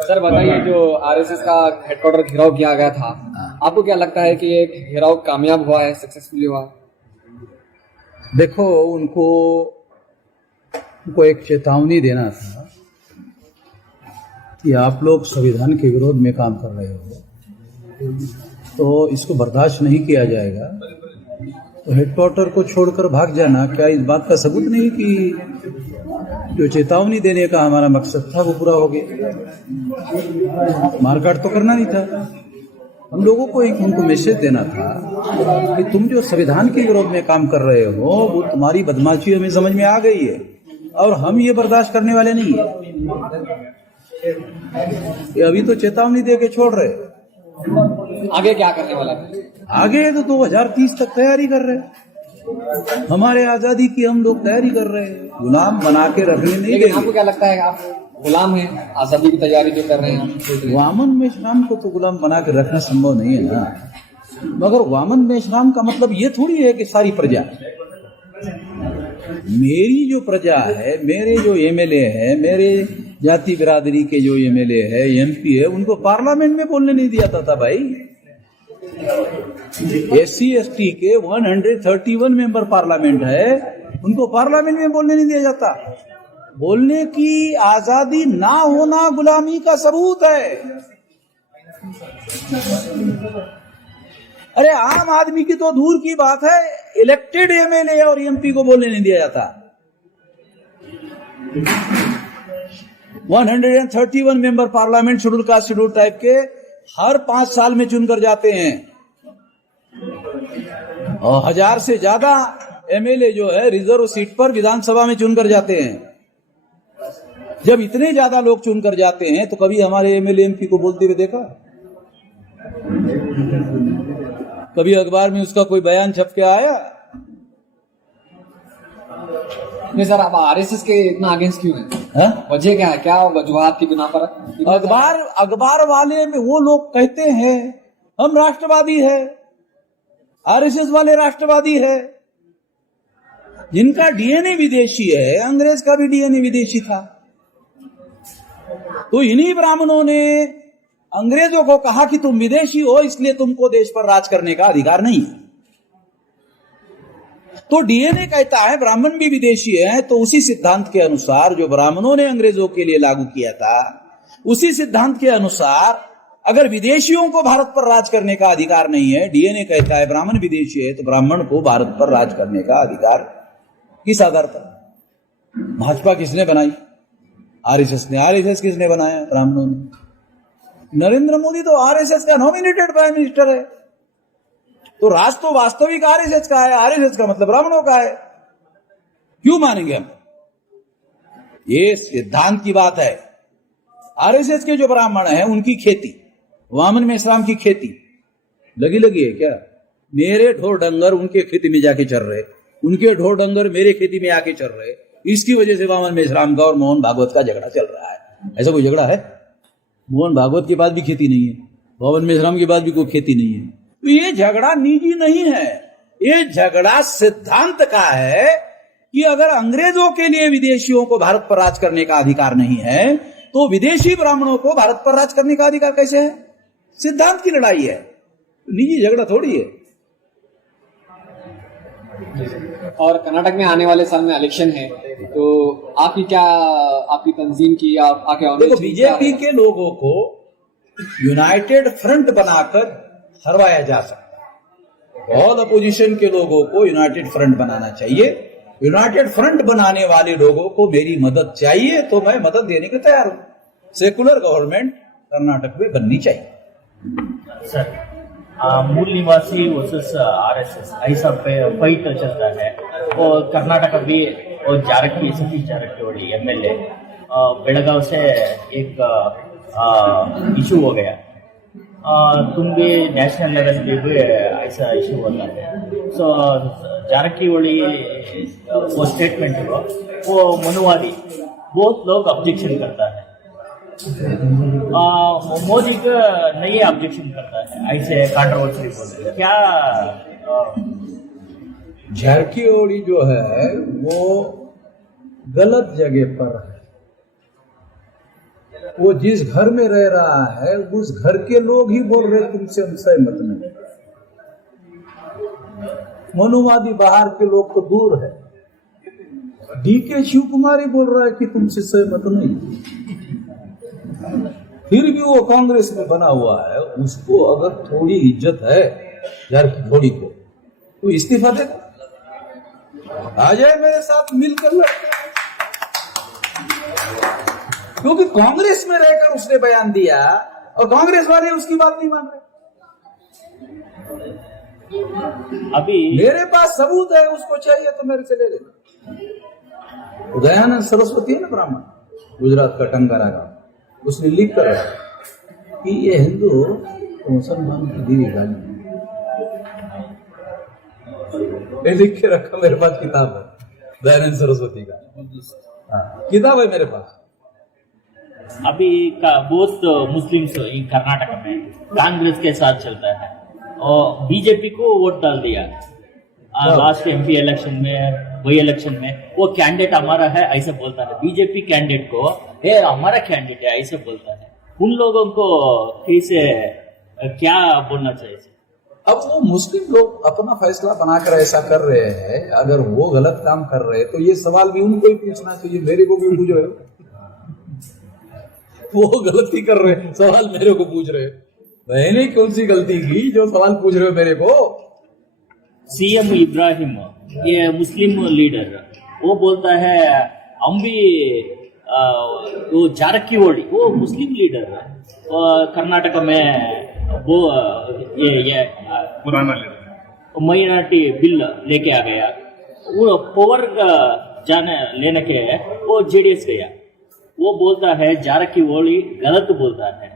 Sir बताइए, जो RSS का हेडक्वार्टर घेराव किया गया था, आपको क्या लगता है कि ये घेराव कामयाब हुआ है, सक्सेसफुली हुआ? देखो, उनको एक चेतावनी देना था कि आप लोग संविधान के विरोध में काम कर रहे हो, तो इसको बर्दाश्त नहीं किया जाएगा। तो हेडक्वार्टर को छोड़कर भाग जाना क्या इस बात का सबूत नहीं कि जो चेतावनी देने का हमारा मकसद था वो पूरा हो गया? मारकाट तो करना नहीं था। हम लोगों को एक उनको मैसेज देना था कि तुम जो संविधान के विरोध में काम कर रहे हो वो तुम्हारी बदमाशी हमें समझ में आ गई है और हम ये बर्दाश्त करने वाले नहीं है। ये अभी तो चेतावनी दे के छोड़ रहे, आगे क्या करने वाला है? आगे तो 2030 तक तैयारी कर रहे। हमारे आजादी की हम लोग तैयारी कर रहे हैं, गुलाम बना के रखने नहीं लेकिन देंगे। आपको क्या लगता है, आप गुलाम हैं? आजादी की तैयारी जो कर रहे हैं, वामन मेश्राम को तो गुलाम बना के रखना संभव नहीं है ना। मगर वामन मेश्राम का मतलब ये थोड़ी है कि सारी प्रजा, मेरी जो प्रजा है, मेरे जो एमएलए है, मेरे जाति बिरादरी के जो एमएलए है, एमपी है, उनको पार्लियामेंट में बोलने नहीं दिया था भाई। SC ST के 131 मेंबर पार्लियामेंट है, उनको पार्लियामेंट में बोलने नहीं दिया जाता। बोलने की आजादी ना होना गुलामी का सबूत है। अरे आम आदमी की तो दूर की बात है, इलेक्टेड एमएलए और एमपी को बोलने नहीं दिया जाता। 131 member parliament schedule caste schedule type के हर 5 साल में चुनकर जाते हैं और 1000 से ज्यादा एमएलए जो है रिजर्व सीट पर विधानसभा में चुनकर जाते हैं। जब इतने ज्यादा लोग चुनकर जाते हैं तो कभी हमारे एमएलए एमपी को बोलते हुए देखा? कभी अखबार में उसका कोई बयान छप के आया? नहीं सर, आप आरएसएस के इतना अगेंस्ट क्यों हैं? वजह क्या है? क्या वजूहात की बिना पर? अखबार वाले में वो लोग कहते हैं हम राष्ट्रवादी है, आरएसएस वाले राष्ट्रवादी है। जिनका डीएनए विदेशी है, अंग्रेज का भी डीएनए विदेशी था, तो इन्हीं ब्राह्मणों ने अंग्रेजों को कहा कि तुम विदेशी हो इसलिए तुमको देश पर राज करने का अधिकार नहीं है। तो डीएनए कहता है ब्राह्मण भी विदेशी है, तो उसी सिद्धांत के अनुसार जो ब्राह्मणों ने अंग्रेजों के लिए लागू किया था, उसी सिद्धांत के अनुसार अगर विदेशियों को भारत पर राज करने का अधिकार नहीं है, डीएनए कहता है ब्राह्मण विदेशी है, तो ब्राह्मण को भारत पर राज करने का अधिकार किस आधार पर? भाजपा किसने बनाई? आरएसएस ने। आरएसएस किसने बनाया? ब्राह्मणों ने। नरेंद्र मोदी तो आरएसएस का नॉमिनेटेड प्राइम मिनिस्टर है, तो राज तो वास्तविक आरएसएस का है। आरएसएस का मतलब ब्राह्मणों का है। क्यों मानेंगे हम? ये सिद्धांत की बात है। आरएसएस के जो ब्राह्मण हैं उनकी खेती, वामन मेश्राम की खेती लगी है क्या? मेरे ढोर डंगर उनके खेती में जाके चल रहे, उनके ढोर डंगर मेरे खेती में आके चल रहे। इसकी वजह से वामन मेश्राम का और मोहन भागवत का झगड़ा चल रहा है। ऐसा कोई झगड़ा है? मोहन भागवत के पास भी खेती नहीं है, वामन मेश्राम के पास भी कोई खेती नहीं है। तो ये झगड़ा निजी नहीं है, ये झगड़ा सिद्धांत का है कि अगर अंग्रेजों के लिए विदेशियों को भारत पर राज करने का अधिकार नहीं है, तो विदेशी ब्राह्मणों को भारत पर राज करने का अधिकार कैसे है? सिद्धांत की लड़ाई है, निजी झगड़ा थोड़ी है। और कर्नाटक में आने वाले साल में इलेक्शन है, तो आपकी तंजीम की देखो, बीजेपी के लोगों को यूनाइटेड फ्रंट बनाकर हरवाया जा सकता है। ऑल अपोजिशन के लोगों को यूनाइटेड फ्रंट बनाना चाहिए। यूनाइटेड फ्रंट बनाने वाले लोगों को मेरी मदद चाहिए, तो मैं मदद देने के तैयार हूं। सेकुलर गवर्नमेंट कर्नाटक में बननी चाहिए। सर, मूल निवासी वर्सेस आरएसएस ऐसा फाइट चलता है, और कर्नाटक भी और सतीश जारकिहोली एमएलए बेळगाव से एक इशू हो गया। तुम भी नेशनल लेवल पे भी ऐसा इशू होता है। सो जारकिहोली वो स्टेटमेंट वो मनुवादी बहुत लोग ऑब्जेक्शन करता है, मोदी का नहीं ऑब्जेक्शन करता है, ऐसे कंट्रोवर्सी बोलते हैं क्या? जारकिहोली जो है वो गलत जगह पर है। वो जिस घर में रह रहा है उस घर के लोग ही बोल रहे तुमसे हम सहमत नहीं। मनुवादी बाहर के लोग तो दूर है। डीके शिव कुमार ही बोल रहा है कि तुमसे सहमत नहीं, फिर भी वो कांग्रेस में बना हुआ है। उसको अगर थोड़ी इज्जत है यार की थोड़ी को, तो इस्तीफा देगा, आ जाए मेरे साथ मिलकर लड़के। क्योंकि कांग्रेस में रहकर उसने बयान दिया और कांग्रेस वाले उसकी बात नहीं मान रहे। अभी मेरे पास सबूत है, उसको चाहिए तो मेरे से ले लेना। दयानंद सरस्वती है ना ब्राह्मण, गुजरात का टंकारा गांव, उसने लिख कर कि ये हिंदू तो मुसलमान की दीदी गाली, ये लिख के रखा मेरे पास, किताब है दयानंद सरस्वती का। हाँ, किताब है मेरे पास। अभी का बहुत मुस्लिम्स कर्नाटक में कांग्रेस के साथ चलता है और बीजेपी को वोट डाल दिया। लास्ट एमपी इलेक्शन में, वही इलेक्शन में वो कैंडिडेट हमारा है ऐसे बोलता है, बीजेपी कैंडिडेट को ये हमारा कैंडिडेट है ऐसे बोलता है। उन लोगों को कैसे क्या बोलना चाहिए? अब वो मुस्लिम लोग अपना फैसला बनाकर ऐसा कर रहे हैं, अगर वो गलत काम कर रहे हैं तो ये सवाल भी उनको ही पूछना चाहिए, मेरे को भी पूछो। वो गलती कर रहे हैं, सवाल मेरे को पूछ रहे हैं। मैंने कौन सी गलती की जो सवाल पूछ रहे हो मेरे को? सीएम इब्राहिम, ये मुस्लिम लीडर, वो बोलता है हम भी वो जारकीहोली, वो मुस्लिम लीडर कर्नाटक में वो ये पुराना लीडर माइनॉरिटी बिल लेके आ गया, वो पावर जाने लेने के वो जेडीएस गया। वो बोलता है जारकीहोली गलत बोलता है।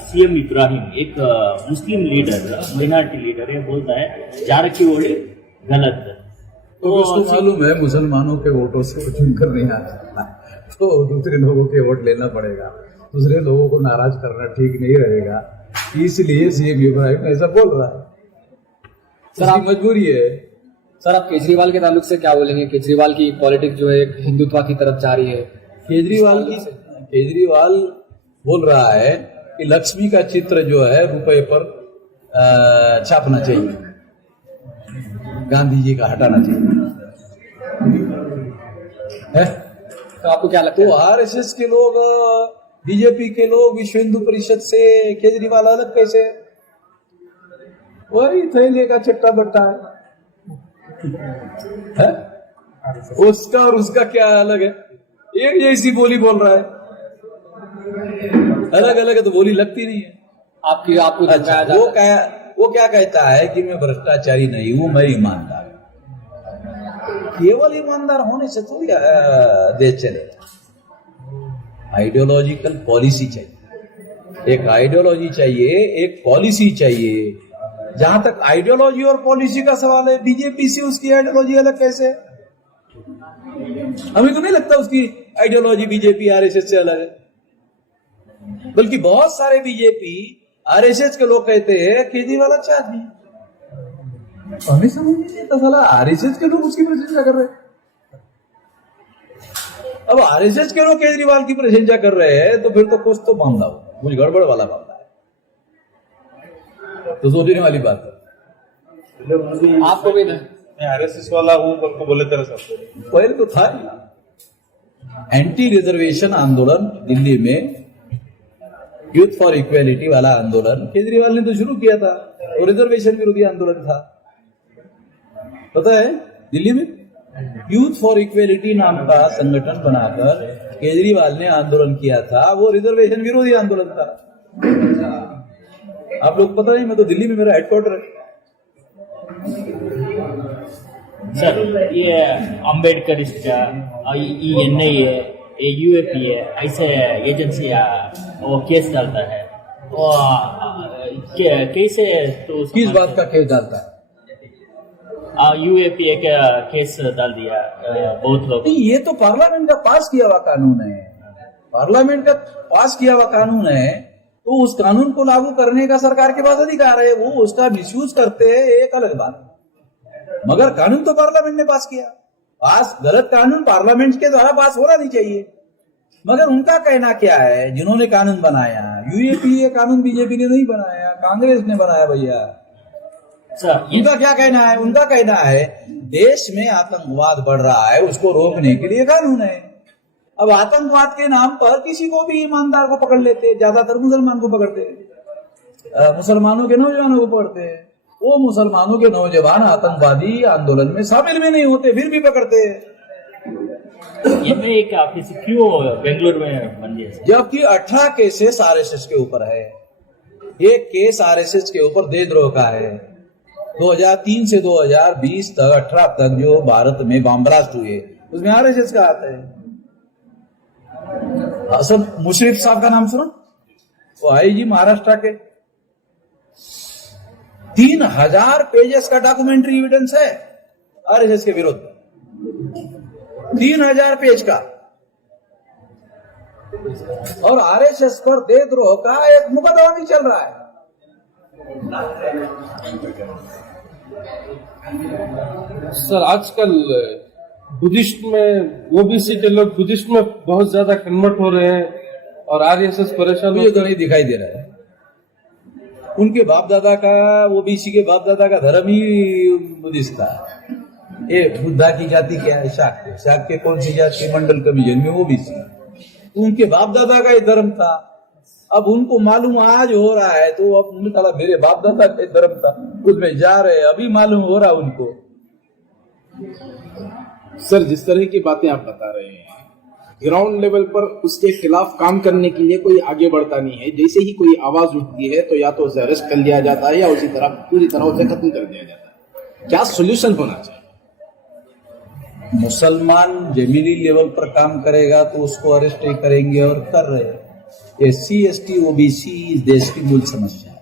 सीएम इब्राहिम एक मुस्लिम लीडर, माइनॉरिटी लीडर है, बोलता है जारकीहोली गलत। तो उसको मालूम है मुसलमानों के वोटों से कुछ कर नहीं आ सकता, तो दूसरे लोगों के वोट लेना पड़ेगा, दूसरे लोगों को नाराज करना ठीक नहीं रहेगा, इसलिए सीएम इब्राहिम ऐसा बोल रहा है। सर आप मजबूरी है। सर आप केजरीवाल के ताल्लुक से क्या बोलेंगे? केजरीवाल की पॉलिटिक्स जो है एक हिंदुत्व की तरफ जा रही है। केजरीवाल बोल रहा है कि लक्ष्मी का चित्र जो है रुपए पर छापना चाहिए, गांधी जी का हटाना चाहिए है? तो आपको क्या लगता है? तो आरएसएस के लोग, बीजेपी के लोग, विश्व हिंदू परिषद से केजरीवाल अलग कैसे? वही थैले का चट्टा बट्टा है? उसका और उसका क्या अलग है? एक जैसी बोली बोल रहा है, अलग अलग है तो बोली लगती नहीं है। आपको अच्छा, वो क्या कहता है कि मैं भ्रष्टाचारी नहीं हूं, मैं ईमानदार हूं। केवल ईमानदार होने से थोड़ी देश चलेगा। आइडियोलॉजिकल पॉलिसी चाहिए, एक आइडियोलॉजी चाहिए, एक पॉलिसी चाहिए। जहां तक आइडियोलॉजी और पॉलिसी का सवाल है, बीजेपी से उसकी आइडियोलॉजी अलग कैसे? हमें तो नहीं लगता उसकी आइडियोलॉजी बीजेपी आरएसएस से अलग है। बल्कि बहुत सारे बीजेपी आरएसएस के लोग कहते हैं केजरीवाल अच्छा आदमी है। हमें समझ नहीं आता साला आरएसएस के लोग उसकी प्रशंसा कर रहे हैं। अब आरएसएस के लोग केजरीवाल की प्रशंसा कर रहे हैं तो फिर तो कुछ तो मामला होगा, कुछ गड़बड़ वाला मामला है। तो सोचने वाली बात है। आपको भी मैं आरएसएस वाला हूँ को बोले तेरे साथ पहले तो था एंटी रिजर्वेशन आंदोलन दिल्ली में, यूथ फॉर इक्वेलिटी वाला आंदोलन केजरीवाल ने तो शुरू किया था, और रिजर्वेशन विरोधी आंदोलन था, पता है? दिल्ली में यूथ फॉर इक्वेलिटी नाम का संगठन बनाकर केजरीवाल ने आंदोलन किया था, वो रिजर्वेशन विरोधी आंदोलन था। आप लोग पता नहीं, मैं तो दिल्ली में मेरा हेडक्वार्टर है। सर ये अम्बेडकरिस्ट, एनआईए, यूएपीए ऐसे एजेंसियां वो केस डालता है, वो कैसे? तो किस बात का केस डालता है? यूएपीए का केस डाल दिया बहुत लोग। ये तो पार्लियामेंट का पास किया हुआ कानून है, पार्लियामेंट का पास किया हुआ कानून है, तो उस कानून को लागू करने का सरकार के पास अधिकार है। वो उसका मिसयूज करते हैं, एक अलग बात, मगर कानून तो पार्लियामेंट ने पास किया। पास गलत कानून पार्लियामेंट के द्वारा पास होना नहीं चाहिए। मगर उनका कहना क्या है, जिन्होंने कानून बनाया, यूएपीए कानून बीजेपी ने नहीं बनाया, कांग्रेस ने बनाया भैया। सर ये उनका क्या कहना है? उनका कहना है देश में आतंकवाद बढ़ रहा है, उसको रोकने के लिए कानून है। अब आतंकवाद के नाम पर किसी को भी ईमानदार को पकड़ लेते, ज्यादातर मुसलमान को पकड़ते, मुसलमानों के नौजवानों को पकड़ते हैं। वो मुसलमानों के नौजवान आतंकवादी आंदोलन में शामिल भी नहीं होते, फिर भी पकड़ते हैं। ये में एक आपने से क्यों बेंगलुरु में बन गया सर? जबकि 18 केसेस आरएसएस के ऊपर है। एक केस आरएसएस के ऊपर देशद्रोह का है। 2003 से 2020 तक 18 तक जो भारत में बम ब्लास्ट हुए उसमें आरएसएस का आता है। हसन मुशर्रफ साहब का नाम सुनो, वो आईजी महाराष्ट्र के। 3000 पेजेस का डॉक्यूमेंट्री एविडेंस है आरएसएस के विरुद्ध, 3000 पेज का। और आरएसएस पर देशद्रोह का एक मुकदमा भी चल रहा है। सर आजकल बुद्धिस्ट में ओबीसी के लोग बुद्धिस्ट में बहुत ज्यादा कन्वर्ट हो रहे हैं और आरएसएस परेशान मुझे तो नहीं दिखाई दे रहा है। उनके बाप दादा का, ओबीसी के बाप दादा का धर्म ही बुद्धिस्ट था। ये बुद्धा की जाति क्या है? शाक्य। शाक्य कौन सी जाति? मंडल कमीजन में ओबीसी। उनके बाप दादा का ये धर्म था। अब उनको मालूम आज हो रहा है तो अब उन्हें कहा मेरे बाप दादा का धर्म था, उसमें जा रहे हैं, अभी मालूम हो रहा उनको। सर जिस तरह की बातें आप बता रहे हैं, ग्राउंड लेवल पर उसके खिलाफ काम करने के लिए कोई आगे बढ़ता नहीं है। जैसे ही कोई आवाज उठती है तो या तो उसे अरेस्ट कर लिया जाता है या उसी तरह पूरी तरह उसे खत्म कर दिया जाता है। क्या सोल्यूशन होना चाहिए? मुसलमान जमीनी लेवल पर काम करेगा तो उसको अरेस्ट नहीं करेंगे, और कर रहे हैं। SC ST OBC इस देश की मूल समस्या है।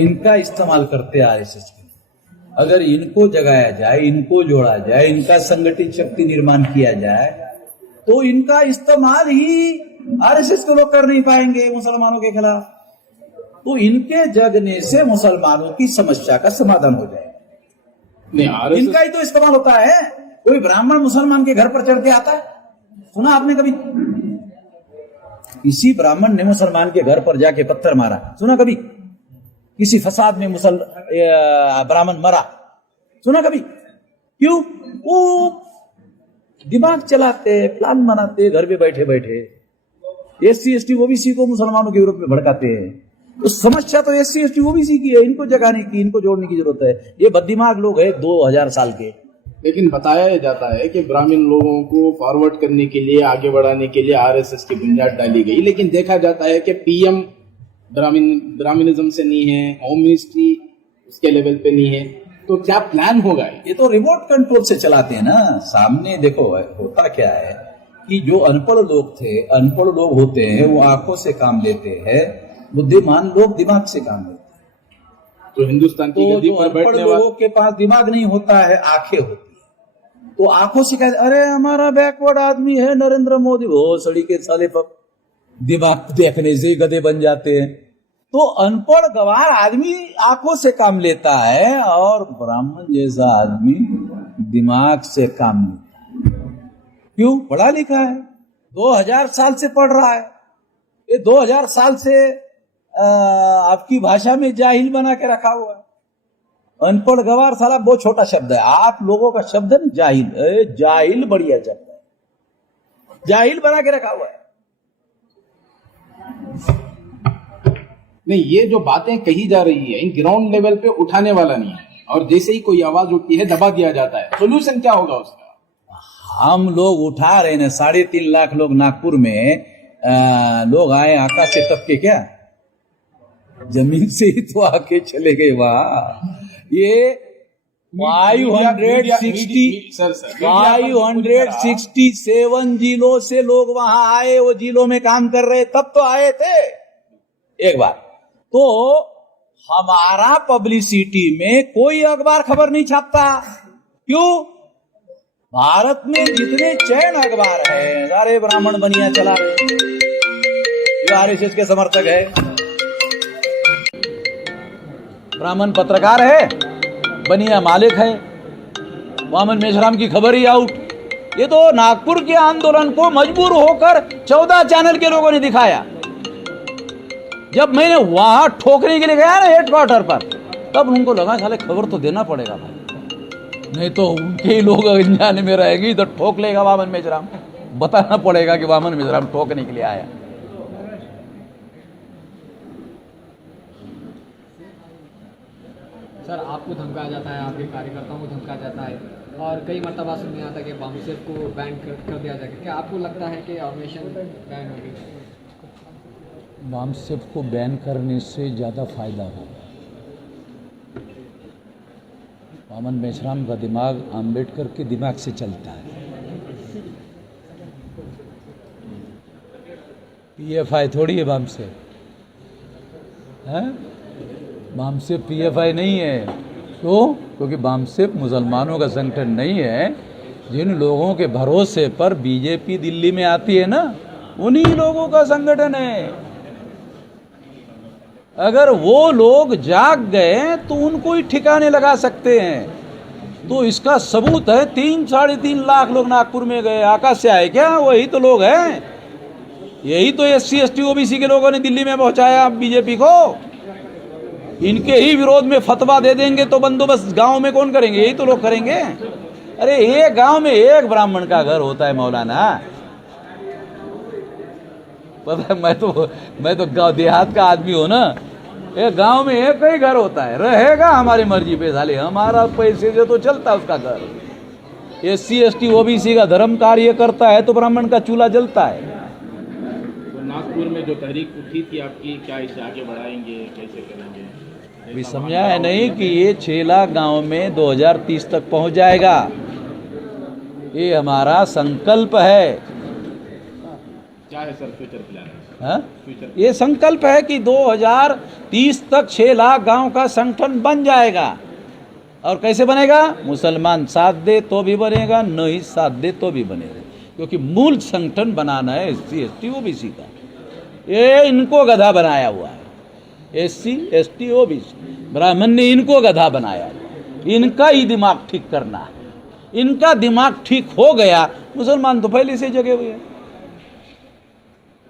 इनका इस्तेमाल करते हैं आरएसएस के। अगर इनको जगाया जाए, इनको जोड़ा जाए, इनका संगठित शक्ति निर्माण किया जाए तो इनका इस्तेमाल ही आरएसएस के लोग कर नहीं पाएंगे मुसलमानों के खिलाफ। तो इनके जगने से मुसलमानों की समस्या का समाधान हो जाएगा। नहीं, आरएसएस इनका ही तो इस्तेमाल होता है। कोई ब्राह्मण मुसलमान के घर पर चढ़ के आता है? सुना आपने कभी? किसी ब्राह्मण ने मुसलमान के घर पर जाके पत्थर मारा, सुना कभी? किसी फसाद में ब्राह्मण मरा, सुना कभी? क्यों? वो दिमाग चलाते, प्लान बनाते घर पे बैठे बैठे। SC ST OBC को मुसलमानों के विरोध में भड़काते हैं। तो समस्या तो SC ST OBC की है, इनको जगाने की, इनको जोड़ने की जरूरत है। ये बददिमाग लोग हैं 2000 साल के। लेकिन बताया जाता है कि ब्राह्मण लोगों को फॉरवर्ड करने के लिए, आगे बढ़ाने के लिए आरएसएस की बुनियाद डाली गई। लेकिन देखा जाता है कि पीएम ब्राह्मणिज्म से नहीं है, होम मिनिस्ट्री उसके लेवल पे नहीं है। तो क्या प्लान होगा? ये तो रिमोट कंट्रोल से चलाते हैं ना। सामने देखो होता क्या है कि जो अनपढ़ लोग थे, अनपढ़ लोग होते हैं, वो आंखों से काम लेते हैं, बुद्धिमान लोग दिमाग से काम लेते हैं। तो हिंदुस्तान की तो गद्दी जो पर अनपढ़ बैठने लोगों वाले के पास दिमाग नहीं होता है, आंखें होती है। तो आंखों से कहते अरे हमारा बैकवर्ड आदमी है नरेंद्र मोदी, वो सड़ी के साले पर दिमाग देखने से ही गधे बन जाते हैं। तो अनपढ़ गवार आदमी आंखों से काम लेता है और ब्राह्मण जैसा आदमी दिमाग से काम लेता है। क्यों? पढ़ा लिखा है, 2000 साल से पढ़ रहा है। ये 2000 साल से आपकी भाषा में जाहिल बना के रखा हुआ है। अनपढ़ गवार साला बहुत छोटा शब्द है। आप लोगों का शब्द है जाहिल। जाहिल बढ़िया शब्द है, जाहिल बना के रखा हुआ है। नहीं, ये जो बातें कही जा रही है इन ग्राउंड लेवल पे उठाने वाला नहीं है, और जैसे ही कोई आवाज उठती है दबा दिया जाता है। सोल्यूशन क्या होगा उसका? हम लोग उठा रहे हैं। 3.5 लाख लोग नागपुर में लोग आए आकाश से टपके, क्या जमीन से ही तो आके चले गए वहां। ये 567 जिलों से लोग वहां आए, वो जिलों में काम कर रहे, तब तो आए थे एक बार। तो हमारा पब्लिसिटी में कोई अखबार खबर नहीं छापता। क्यों? भारत में जितने चैन अखबार है सारे ब्राह्मण बनिया चला रहे, जो आरएसएस के समर्थक है। ब्राह्मण पत्रकार है, बनिया मालिक है। वामन मेश्राम की खबर ही आउट, ये तो नागपुर के आंदोलन को मजबूर होकर 14 चैनल के लोगों ने दिखाया। जब मैंने वहां ठोकने के लिए गया ना हेडक्वार्टर पर, तब उनको लगा साले खबर तो देना पड़ेगा भाई, नहीं तो उनके ही लोग अनजाने में रहेंगे, इधर ठोक लेगा वामन मेश्राम, बताना पड़ेगा कि वामन मेश्राम ठोकने के लिए आया। सर आपको धमकाया जाता है, आपके कार्यकर्ताओं को धमकाया जाता है और कई मरतबा सुनने आता है कि बामसेफ को बैन कर दिया जाएगा। क्या आपको लगता है कि ऑर्गेनाइजेशन बैन होगी? बामसेफ को बैन करने से ज़्यादा फायदा होगा। वामन मेश्राम का दिमाग आम्बेडकर के दिमाग से चलता है। पीएफआई थोड़ी है बामसेफ, है बामसेफ पीएफआई नहीं है। क्यों? क्योंकि बामसेफ मुसलमानों का संगठन नहीं है। जिन लोगों के भरोसे पर बीजेपी दिल्ली में आती है ना, उन्हीं लोगों का संगठन है। अगर वो लोग जाग गए तो उनको ही ठिकाने लगा सकते हैं। तो इसका सबूत है 3-3.5 लाख लोग नागपुर में गए। आकाश से आए क्या? वही तो लोग हैं। यही तो SC ST OBC के लोगों ने दिल्ली में पहुंचाया बीजेपी को। इनके ही विरोध में फतवा दे देंगे तो बंदोबस्त गांव में कौन करेंगे? यही तो लोग करेंगे। अरे एक गांव में एक ब्राह्मण का घर होता है मौलाना। पता है, मैं तो गांव देहात का आदमी हूं ना। एक गांव में एक ही घर होता है, रहेगा हमारी मर्जी पे, साले हमारा पैसे से तो चलता है उसका घर। SC ST OBC का धर्म कार्य करता है तो ब्राह्मण का चूल्हा जलता है। तो नागपुर में जो तहरीक उठी थी आपकी, क्या इसे आगे बढ़ाएंगे, कैसे करेंगे? अभी समझा है नहीं कि ये 6 लाख गांव में 2030 तक पहुंच जाएगा। ये हमारा संकल्प है। क्या है सर फ्यूचर प्लान? हाँ? ये संकल्प है कि 2030 तक 6 लाख गांव का संगठन बन जाएगा। और कैसे बनेगा? मुसलमान साथ दे तो भी बनेगा, नहीं साथ दे तो भी बनेगा। क्योंकि मूल संगठन बनाना है SC ST OBC का। ये इनको गधा बनाया हुआ है। SC ST OBC ब्राह्मण ने इनको गधा बनाया। इनका ही दिमाग ठीक करना है। इनका दिमाग ठीक हो गया, मुसलमान तो पहले से जगे हुए हैं।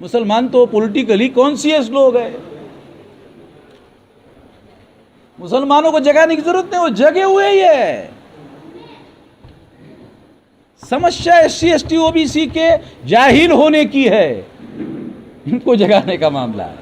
मुसलमान तो पॉलिटिकली कॉन्शियस लोग हैं। मुसलमानों को जगाने की जरूरत नहीं, वो जगे हुए ही है। समस्या SC ST OBC के जाहिल होने की है, इनको जगाने का मामला है।